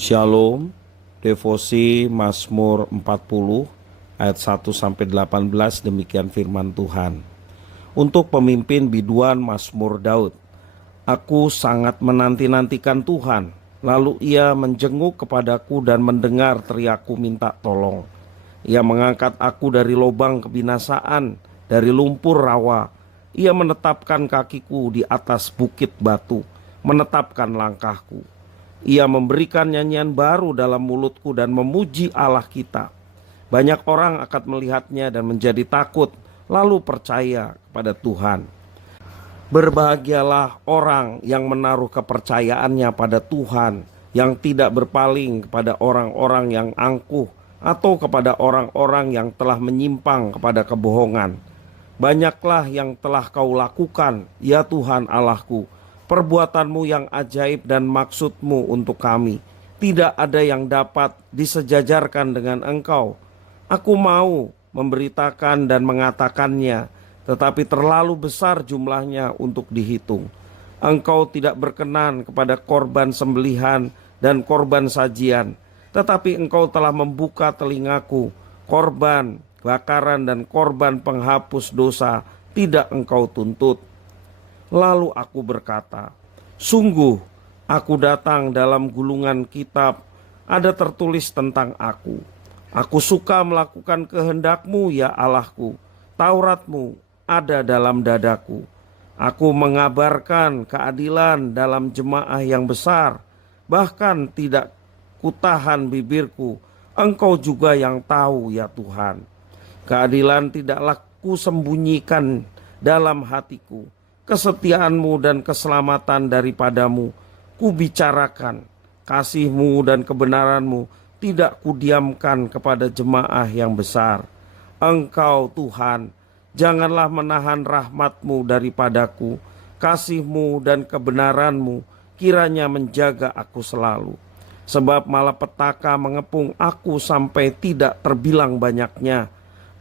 Shalom, devosi Mazmur 40 ayat 1-18, demikian firman Tuhan. Untuk pemimpin biduan Mazmur Daud. Aku sangat menanti-nantikan Tuhan, lalu ia menjenguk kepadaku dan mendengar teriakku minta tolong. Ia mengangkat aku dari lubang kebinasaan, dari lumpur rawa. Ia menetapkan kakiku di atas bukit batu, menetapkan langkahku. Ia memberikan nyanyian baru dalam mulutku dan memuji Allah kita. Banyak orang akan melihatnya dan menjadi takut, lalu percaya kepada Tuhan. Berbahagialah orang yang menaruh kepercayaannya pada Tuhan, yang tidak berpaling kepada orang-orang yang angkuh atau kepada orang-orang yang telah menyimpang kepada kebohongan. Banyaklah yang telah kau lakukan, ya Tuhan Allahku, perbuatanmu yang ajaib dan maksudmu untuk kami. Tidak ada yang dapat disejajarkan dengan engkau. Aku mau memberitakan dan mengatakannya, tetapi terlalu besar jumlahnya untuk dihitung. Engkau tidak berkenan kepada korban sembelihan dan korban sajian, tetapi engkau telah membuka telingaku. Korban bakaran dan korban penghapus dosa tidak engkau tuntut. Lalu aku berkata, sungguh aku datang dalam gulungan kitab, ada tertulis tentang aku. Aku suka melakukan kehendakmu ya Allahku, Tauratmu ada dalam dadaku. Aku mengabarkan keadilan dalam jemaah yang besar, bahkan tidak kutahan bibirku. Engkau juga yang tahu ya Tuhan. Keadilan tidaklah kusembunyikan dalam hatiku. Kesetiaanmu dan keselamatan daripadamu kubicarakan. Kasihmu dan kebenaranmu tidak kudiamkan kepada jemaah yang besar. Engkau Tuhan, janganlah menahan rahmatmu daripadaku. Kasihmu dan kebenaranmu kiranya menjaga aku selalu. Sebab malapetaka mengepung aku sampai tidak terbilang banyaknya.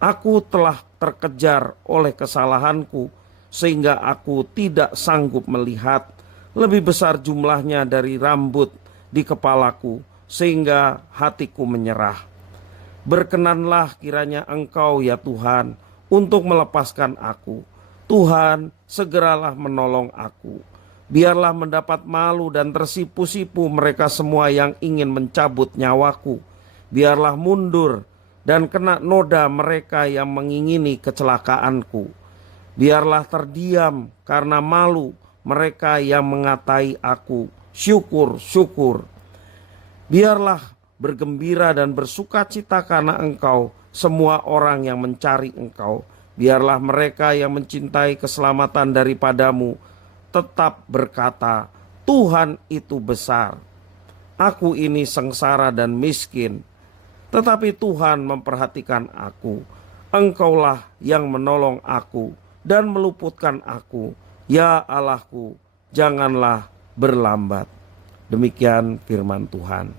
Aku telah terkejar oleh kesalahanku, sehingga aku tidak sanggup melihat. Lebih besar jumlahnya dari rambut di kepalaku, sehingga hatiku menyerah. Berkenanlah kiranya engkau ya Tuhan untuk melepaskan aku. Tuhan, segeralah menolong aku. Biarlah mendapat malu dan tersipu-sipu mereka semua yang ingin mencabut nyawaku. Biarlah mundur dan kena noda mereka yang mengingini kecelakaanku. Biarlah terdiam karena malu mereka yang mengatai aku, syukur, syukur. Biarlah bergembira dan bersukacita karena engkau, semua orang yang mencari engkau. Biarlah mereka yang mencintai keselamatan daripadamu tetap berkata, Tuhan itu besar. Aku ini sengsara dan miskin, tetapi Tuhan memperhatikan aku. Engkaulah yang menolong aku dan meluputkan aku. Ya Allahku, janganlah berlambat. Demikian firman Tuhan.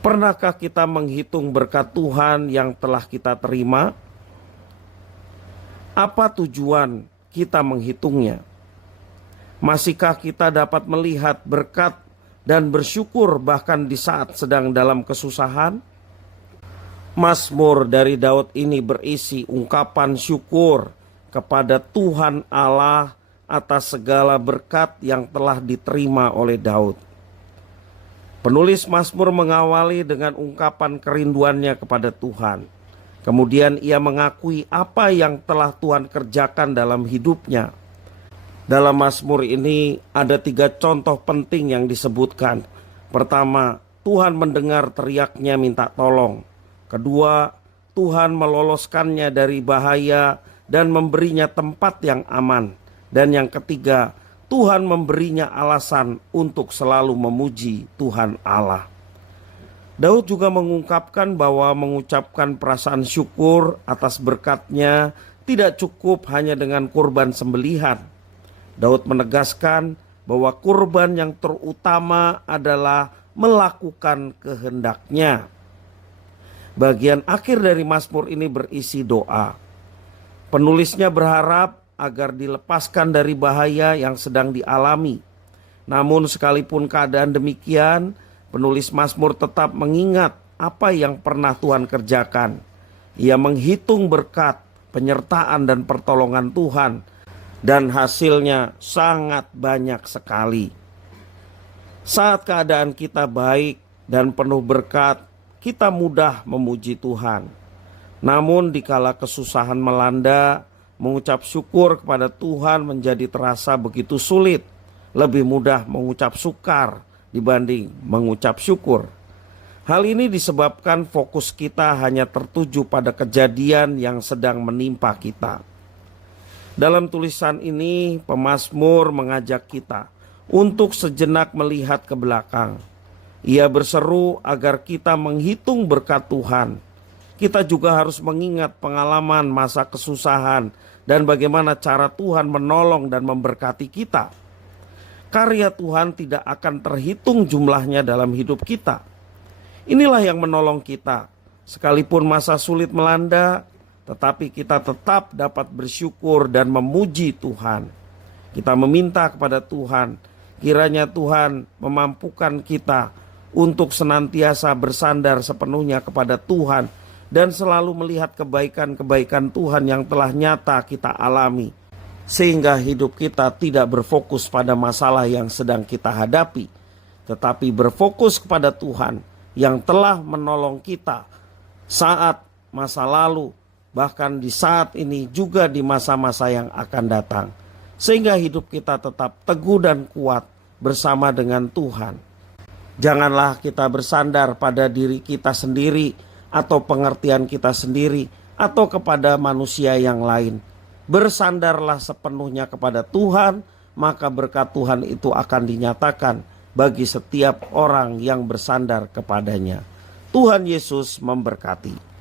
Pernahkah kita menghitung berkat Tuhan yang telah kita terima? Apa tujuan kita menghitungnya? Masihkah kita dapat melihat berkat dan bersyukur bahkan di saat sedang dalam kesusahan? Mazmur dari Daud ini berisi ungkapan syukur kepada Tuhan Allah atas segala berkat yang telah diterima oleh Daud. Penulis Mazmur mengawali dengan ungkapan kerinduannya kepada Tuhan. Kemudian ia mengakui apa yang telah Tuhan kerjakan dalam hidupnya. Dalam Mazmur ini ada 3 contoh penting yang disebutkan. Pertama, Tuhan mendengar teriaknya minta tolong. Kedua, Tuhan meloloskannya dari bahaya dan memberinya tempat yang aman. Dan yang ketiga, Tuhan memberinya alasan untuk selalu memuji Tuhan Allah. Daud juga mengungkapkan bahwa mengucapkan perasaan syukur atas berkatnya tidak cukup hanya dengan kurban sembelihan. Daud menegaskan bahwa kurban yang terutama adalah melakukan kehendaknya. Bagian akhir dari Mazmur ini berisi doa. Penulisnya berharap agar dilepaskan dari bahaya yang sedang dialami. Namun sekalipun keadaan demikian, penulis Mazmur tetap mengingat apa yang pernah Tuhan kerjakan. Ia menghitung berkat, penyertaan dan pertolongan Tuhan, dan hasilnya sangat banyak sekali. Saat keadaan kita baik dan penuh berkat, kita mudah memuji Tuhan. Namun dikala kesusahan melanda, mengucap syukur kepada Tuhan menjadi terasa begitu sulit. Lebih mudah mengucap sukar dibanding mengucap syukur. Hal ini disebabkan fokus kita hanya tertuju pada kejadian yang sedang menimpa kita. Dalam tulisan ini, pemazmur mengajak kita untuk sejenak melihat ke belakang. Ia berseru agar kita menghitung berkat Tuhan. Kita juga harus mengingat pengalaman masa kesusahan dan bagaimana cara Tuhan menolong dan memberkati kita. Karya Tuhan tidak akan terhitung jumlahnya dalam hidup kita. Inilah yang menolong kita. Sekalipun masa sulit melanda, tetapi kita tetap dapat bersyukur dan memuji Tuhan. Kita meminta kepada Tuhan, kiranya Tuhan memampukan kita untuk senantiasa bersandar sepenuhnya kepada Tuhan dan selalu melihat kebaikan-kebaikan Tuhan yang telah nyata kita alami, sehingga hidup kita tidak berfokus pada masalah yang sedang kita hadapi, tetapi berfokus kepada Tuhan yang telah menolong kita saat masa lalu, bahkan di saat ini juga di masa-masa yang akan datang, sehingga hidup kita tetap teguh dan kuat bersama dengan Tuhan. Janganlah kita bersandar pada diri kita sendiri atau pengertian kita sendiri atau kepada manusia yang lain. Bersandarlah sepenuhnya kepada Tuhan, maka berkat Tuhan itu akan dinyatakan bagi setiap orang yang bersandar kepadanya. Tuhan Yesus memberkati.